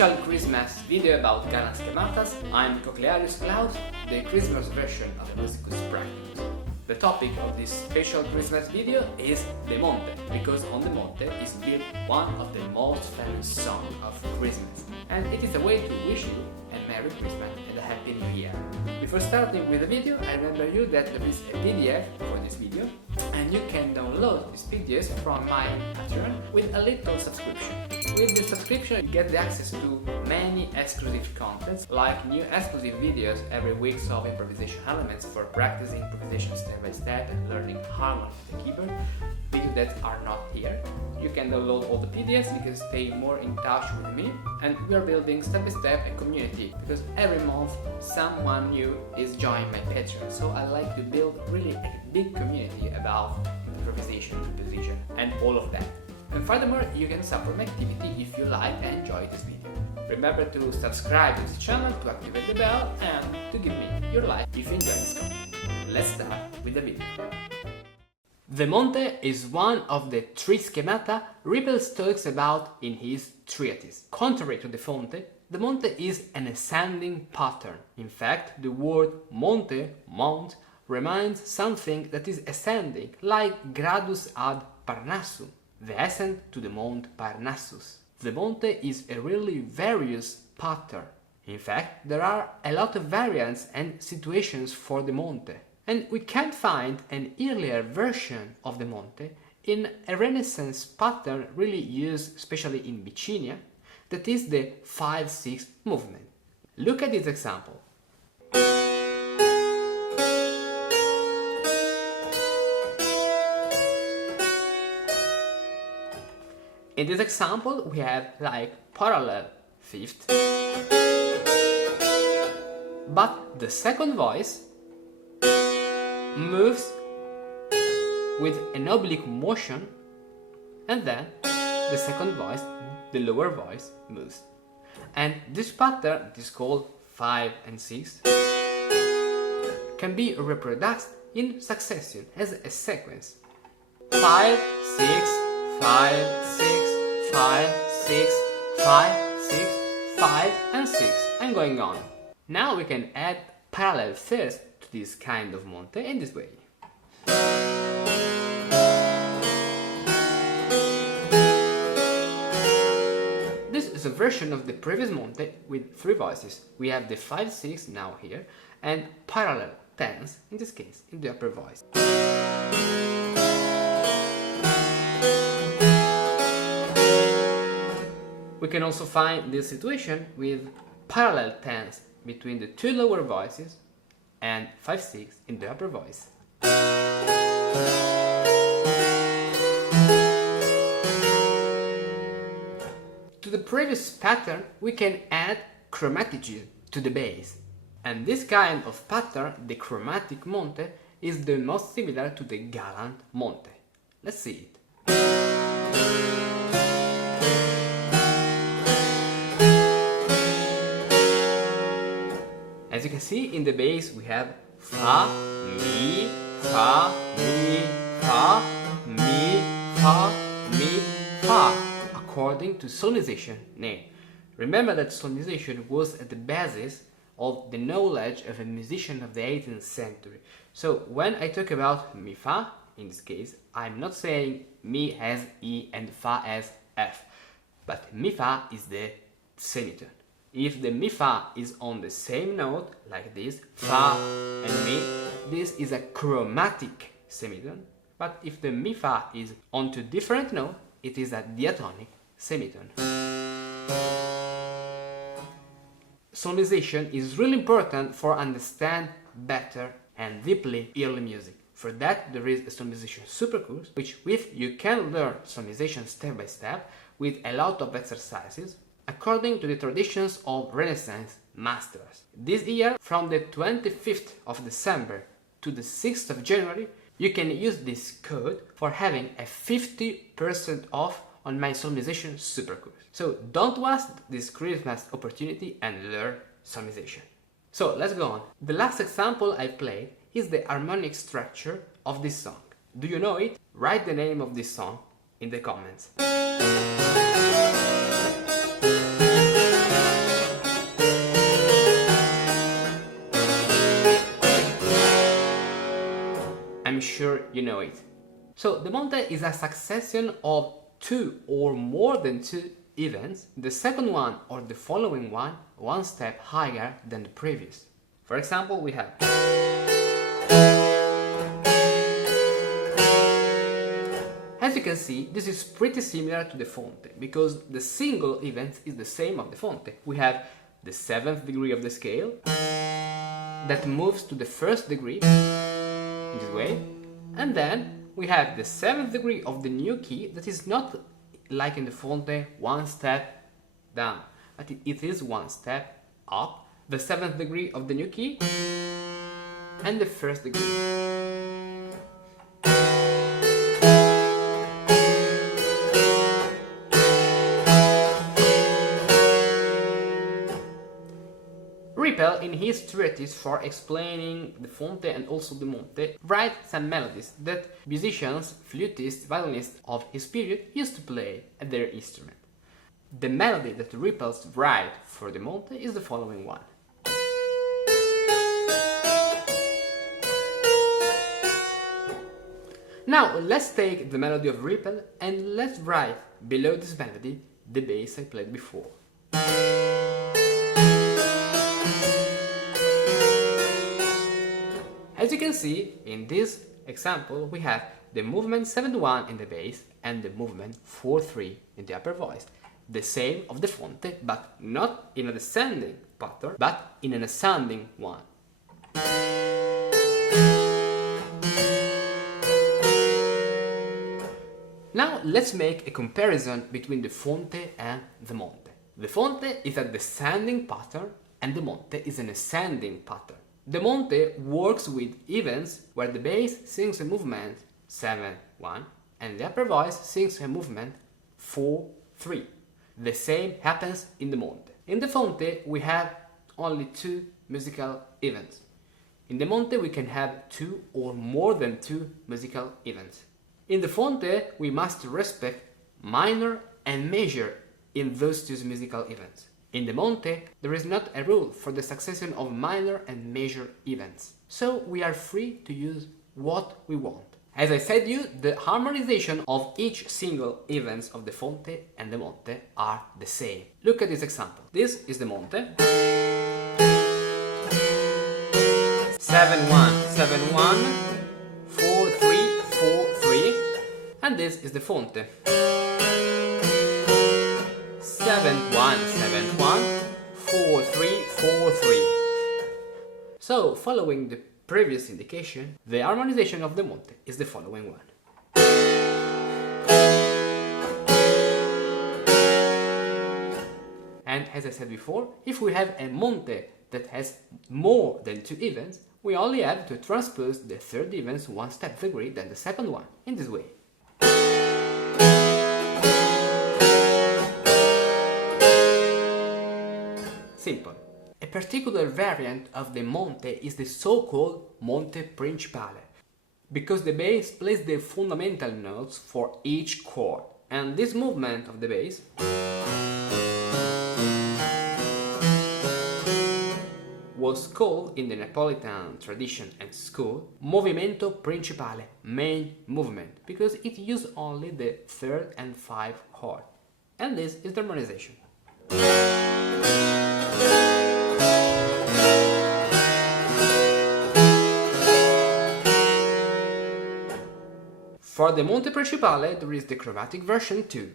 special Christmas video about Galant Schematas. I'm Cochlearius Cloud, the Christmas version of the Musicus Practicus. The topic of this special Christmas video is the Monte, because on the Monte is built one of the most famous songs of Christmas, and it is a way to wish you a Merry Christmas and a Happy New Year. Before starting with the video, I remember you that there is a PDF for this video, and you can download this PDF from my Patreon with a little subscription. With the subscription, you get the access to many exclusive contents, like new exclusive videos every week of improvisation elements for practicing improvisation step by step and learning harmonic with the keyboard, videos that are not here. You can download all the PDFs, you can stay more in touch with me, and we are building step by step a community, because every month someone new is joining my Patreon, so I like to build really a big community about improvisation, composition, and all of that. And furthermore, you can support my activity if you like and enjoy this video. Remember to subscribe to this channel, to activate the bell, and to give me your like if you enjoy this content. Let's start with the video. The Monte is one of the three schemata Ripples talks about in his treatise. Contrary to the Fonte, the Monte is an ascending pattern. In fact, the word Monte, mount, reminds something that is ascending, like gradus ad Parnassum, the ascent to the Mount Parnassus. The Monte is a really various pattern. In fact, there are a lot of variants and situations for the Monte, and we can find an earlier version of the Monte in a Renaissance pattern really used especially in Bithynia, that is the 5/6 movement. Look at this example. In this example, we have like parallel fifth, but the second voice moves with an oblique motion, and then the second voice, the lower voice, moves. And this pattern is called 5 and 6, can be reproduced in succession as a sequence. 5, 6, 5, 6, 5, 6, 5, 6, 5, and 6, and going on. Now we can add parallel thirds to this kind of Monte in this way. This is a version of the previous Monte with three voices. We have the 5/6 now here, and parallel tens, in this case, in the upper voice. We can also find this situation with parallel tens between the two lower voices and 5/6 in the upper voice. To the previous pattern, we can add chromatic to the bass. And this kind of pattern, the chromatic Monte, is the most similar to the Galant Monte. Let's see it. As you can see, in the bass we have Fa, Mi, Fa, Mi, Fa, Mi, Fa, Mi, Fa, according to Solmisation name. Remember that Solmisation was at the basis of the knowledge of a musician of the 18th century. So when I talk about Mi, Fa, in this case, I'm not saying Mi as E and Fa as F, but Mi, Fa is the semitone. If the Mi Fa is on the same note, like this, Fa and Mi, this is a chromatic semitone. But if the Mi Fa is on two different notes, it is a diatonic semitone. Solmisation is really important for understand better and deeply early music. For that, there is a Solmisation super course, with you can learn solmisation step by step with a lot of exercises, according to the traditions of Renaissance masters. This year, from the 25th of December to the 6th of January, you can use this code for having a 50% off on my Solmisation super course. So don't waste this Christmas opportunity and learn solmisation. So let's go on. The last example I played is the harmonic structure of this song. Do you know it? Write the name of this song in the comments. I'm sure you know it. So the Monte is a succession of two or more than two events, the second one or the following one step higher than the previous. For example, we have. As you can see, this is pretty similar to the Fonte, because the single event is the same of the Fonte. We have the 7th degree of the scale that moves to the 1st degree in this way, and then we have the 7th degree of the new key that is not like in the Fonte one step down, but it is one step up, the 7th degree of the new key and the 1st degree. Rippel, in his treatise for explaining the Fonte and also the Monte, writes some melodies that musicians, flutists, violinists of his period used to play at their instrument. The melody that Rippel writes for the Monte is the following one. Now let's take the melody of Rippel and let's write below this melody the bass I played before. As you can see, in this example, we have the movement 7-1 in the bass and the movement 4-3 in the upper voice. The same of the Fonte, but not in a descending pattern, but in an ascending one. Now let's make a comparison between the Fonte and the Monte. The Fonte is a descending pattern and the Monte is an ascending pattern. The Monte works with events where the bass sings a movement 7-1 and the upper voice sings a movement 4-3. The same happens in the Monte. In the Fonte we have only two musical events. In the Monte we can have two or more than two musical events. In the Fonte we must respect minor and major in those two musical events. In the Monte, there is not a rule for the succession of minor and major events, so we are free to use what we want. As I said you, the harmonization of each single events of the Fonte and the Monte are the same. Look at this example. This is the Monte. 7-1, 7-1, 4-3, 4-3, and this is the Fonte. 7-1, 7-1, 4-3, 4-3. So, following the previous indication, the harmonization of the Monte is the following one. And as I said before, if we have a Monte that has more than two events, we only have to transpose the third event one step degree than the second one, in this way. Simple. A particular variant of the Monte is the so-called Monte Principale, because the bass plays the fundamental notes for each chord, and this movement of the bass was called in the Neapolitan tradition and school Movimento Principale, main movement, because it used only the third and fifth chord, and this is the harmonization. For the Monte Principale, there is the chromatic version too.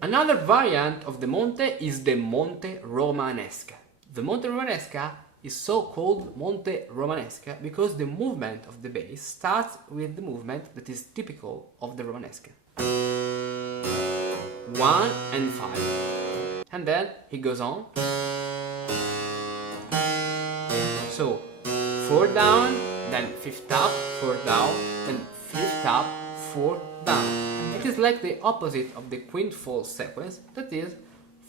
Another variant of the Monte is the Monte Romanesca. The Monte Romanesca is so called Monte Romanesca because the movement of the bass starts with the movement that is typical of the Romanesca. 1 and 5. And then he goes on. So 4 down, then 5th up, 4 down, then 5th up, 4 down. It is like the opposite of the quintfold sequence, that is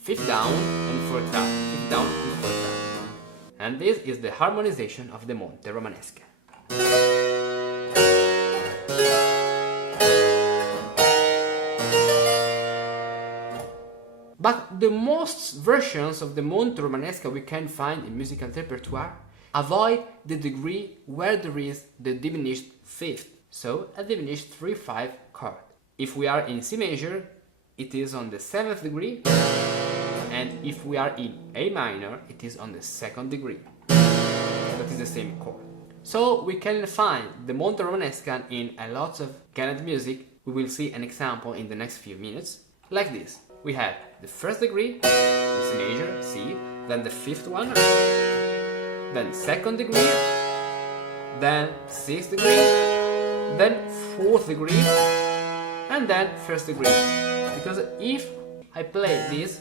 5th down and 4th up, 5th down and 4th down. And this is the harmonization of the Monte Romanesca. But the most versions of the Monte Romanesca we can find in musical repertoire avoid the degree where there is the diminished fifth, so a diminished 3-5 chord. If we are in C major, it is on the 7th degree, and if we are in A minor, it is on the 2nd degree. That is the same chord. So we can find the Monte Romanesca in a lot of Galant music. We will see an example in the next few minutes. Like this. We have the 1st degree, C major, C, then the 5th one, then 2nd degree, then 6th degree, then 4th degree, and then 1st degree. Because if I play this,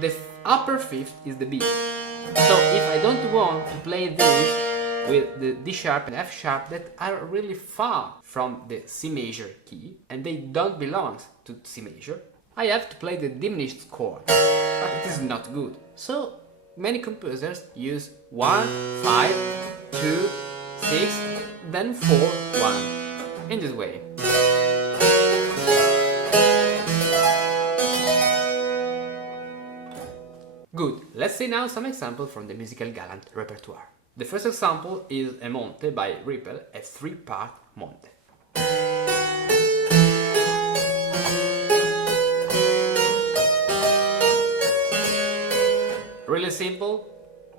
the upper 5th is the B. So if I don't want to play this with the D sharp and F sharp that are really far from the C major key and they don't belong to C major, I have to play the diminished chord, but it is not good. So many composers use 1, 5, 2, 6, then 4, 1, in this way. Good, let's see now some examples from the musical Galant repertoire. The first example is a Monte by Rippel, a 3-part Monte. Really simple,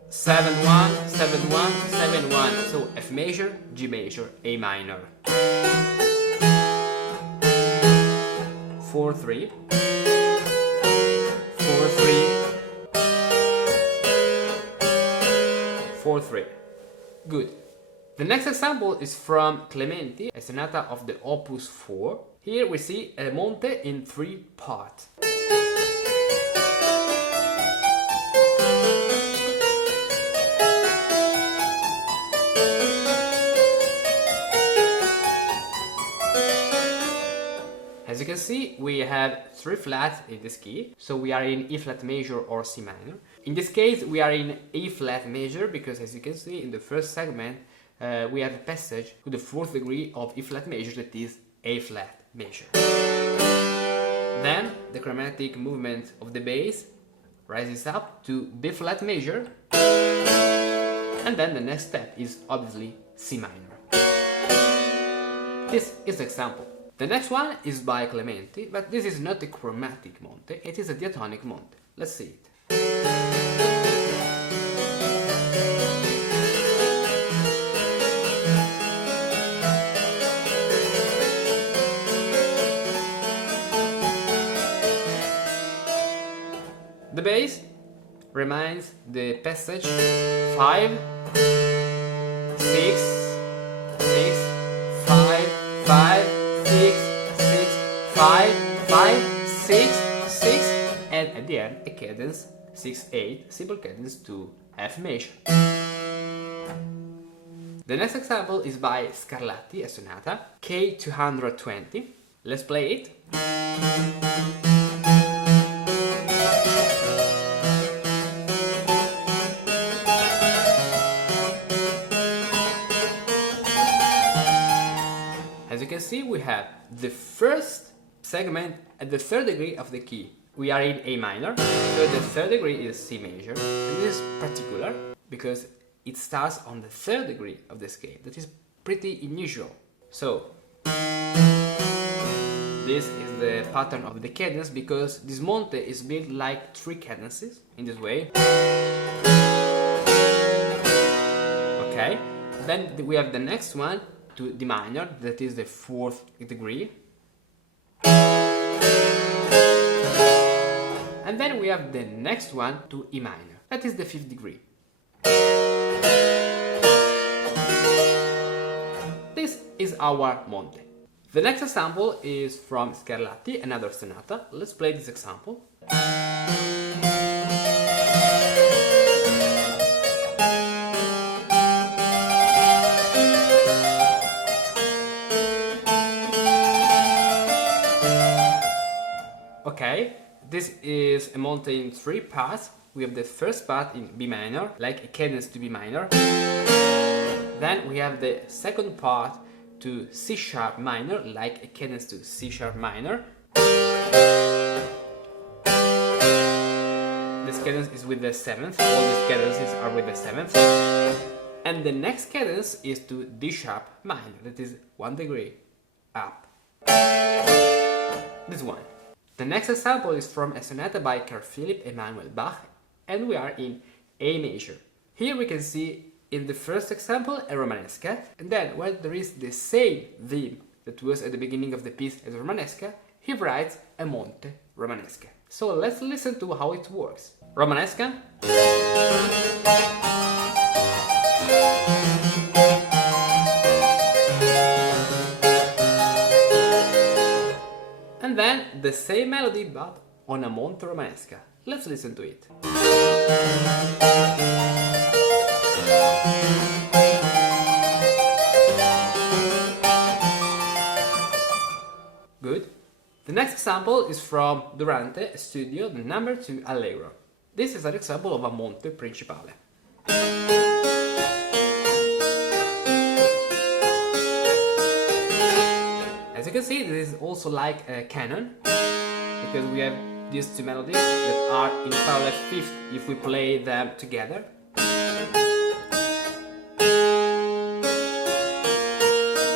7-1, 7-1, 7-1, so F major, G major, A minor. 4-3, 4-3, 4-3. Good. The next example is from Clementi, a sonata of the Opus 4. Here we see a Monte in 3 parts. As you can see, we have 3 flats in this key, so we are in E flat major or C minor. In this case, we are in A flat major because, as you can see, in the first segment, we have a passage to the 4th degree of E flat major, that is A flat major. Then, the chromatic movement of the bass rises up to B flat major, and then the next step is obviously C minor. This is the example. The next one is by Clementi, but this is not a chromatic Monte, it is a diatonic Monte. Let's see it. The bass reminds the passage 5, 6, 6, 5, 5, 6, 6, 5, 5, 6, 6, and at the end a cadence 6-8, simple cadence to F major. The next example is by Scarlatti, a sonata, K220. Let's play it. As you can see, we have the first segment at the 3rd degree of the key. We are in A minor, so the 3rd degree is C major, and this is particular because it starts on the 3rd degree of the scale. That is pretty unusual. So, this is the pattern of the cadence because this Monte is built like 3 cadences, in this way. Okay, then we have the next one to D minor, that is the 4th degree. And then we have the next one to E minor, that is the 5th degree. This is our Monte. The next example is from Scarlatti, another sonata. Let's play this example. Okay, this is a Monte in 3 parts. We have the first part in B minor, like a cadence to B minor. Then we have the second part to C sharp minor, like a cadence to C sharp minor. this cadence is with the 7th, all these cadences are with the 7th. And the next cadence is to D sharp minor, that is 1 degree up. This one. The next example is from a sonata by Carl Philipp Emanuel Bach, and we are in A major. Here we can see in the first example a Romanesca, and then when there is the same theme that was at the beginning of the piece as Romanesca, he writes a Monte Romanesca. So let's listen to how it works. Romanesca. And then the same melody but on a Monte Romanesca. Let's listen to it. Good. The next example is from Durante Studio, the number 2 Allegro. This is an example of a Monte Principale. As you can see, this is also like a canon, because we have these two melodies that are in parallel fifth if we play them together.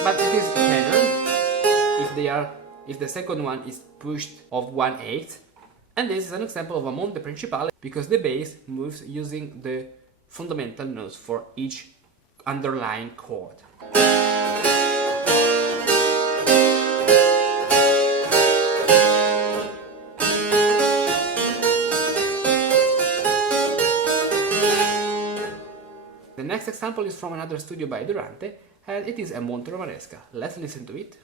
But it is canon if the second one is pushed of 1/8, and this is an example of a Monte Principale because the bass moves using the fundamental notes for each underlying chord. The next example is from another studio by Durante, and it is a Monte Romanesca. Let's listen to it.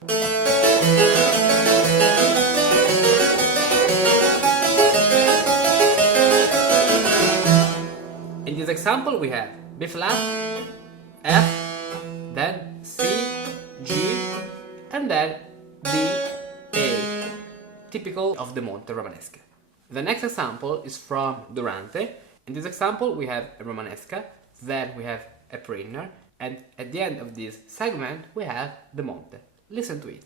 In this example we have B flat, F, then C, G, and then D, A, typical of the Monte Romanesca. The next example is from Durante. In this example we have a Romanesca, then we have a Prinner, and at the end of this segment we have the Monte. Listen to it.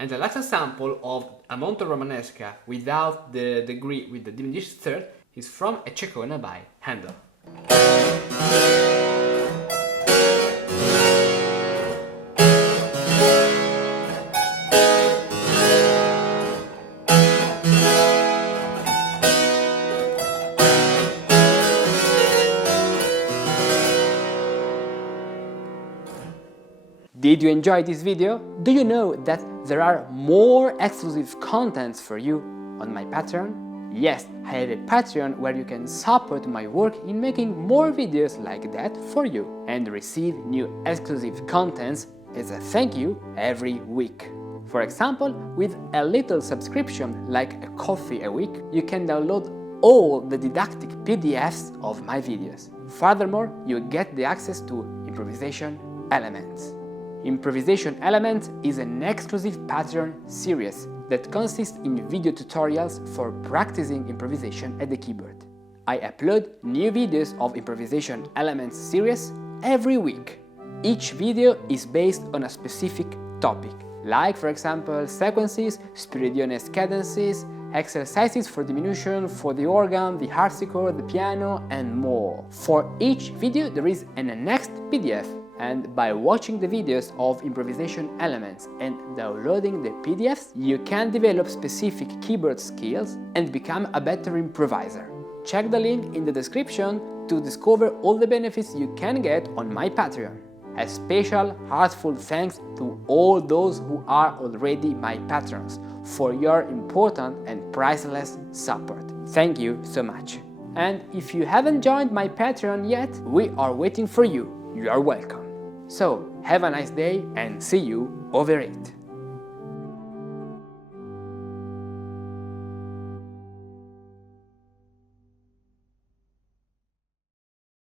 And the last example of a Monte Romanesca without the degree with the diminished third is from a Cecchona by Handel. Did you enjoy this video? Do you know that there are more exclusive contents for you on my Patreon? Yes, I have a Patreon where you can support my work in making more videos like that for you and receive new exclusive contents as a thank you every week. For example, with a little subscription like a coffee a week, you can download all the didactic PDFs of my videos. Furthermore, you get the access to Improvisation Elements. Improvisation Elements is an exclusive Patreon series that consists in video tutorials for practicing improvisation at the keyboard. I upload new videos of Improvisation Elements series every week. Each video is based on a specific topic, like for example sequences, spiridione cadences, exercises for diminution for the organ, the harpsichord, the piano, and more. For each video there is an annexed PDF, and by watching the videos of Improvisation Elements and downloading the PDFs, you can develop specific keyboard skills and become a better improviser. Check the link in the description to discover all the benefits you can get on my Patreon. A special heartful thanks to all those who are already my patrons for your important and priceless support. Thank you so much. And if you haven't joined my Patreon yet, we are waiting for you. You are welcome. So, have a nice day and see you over it.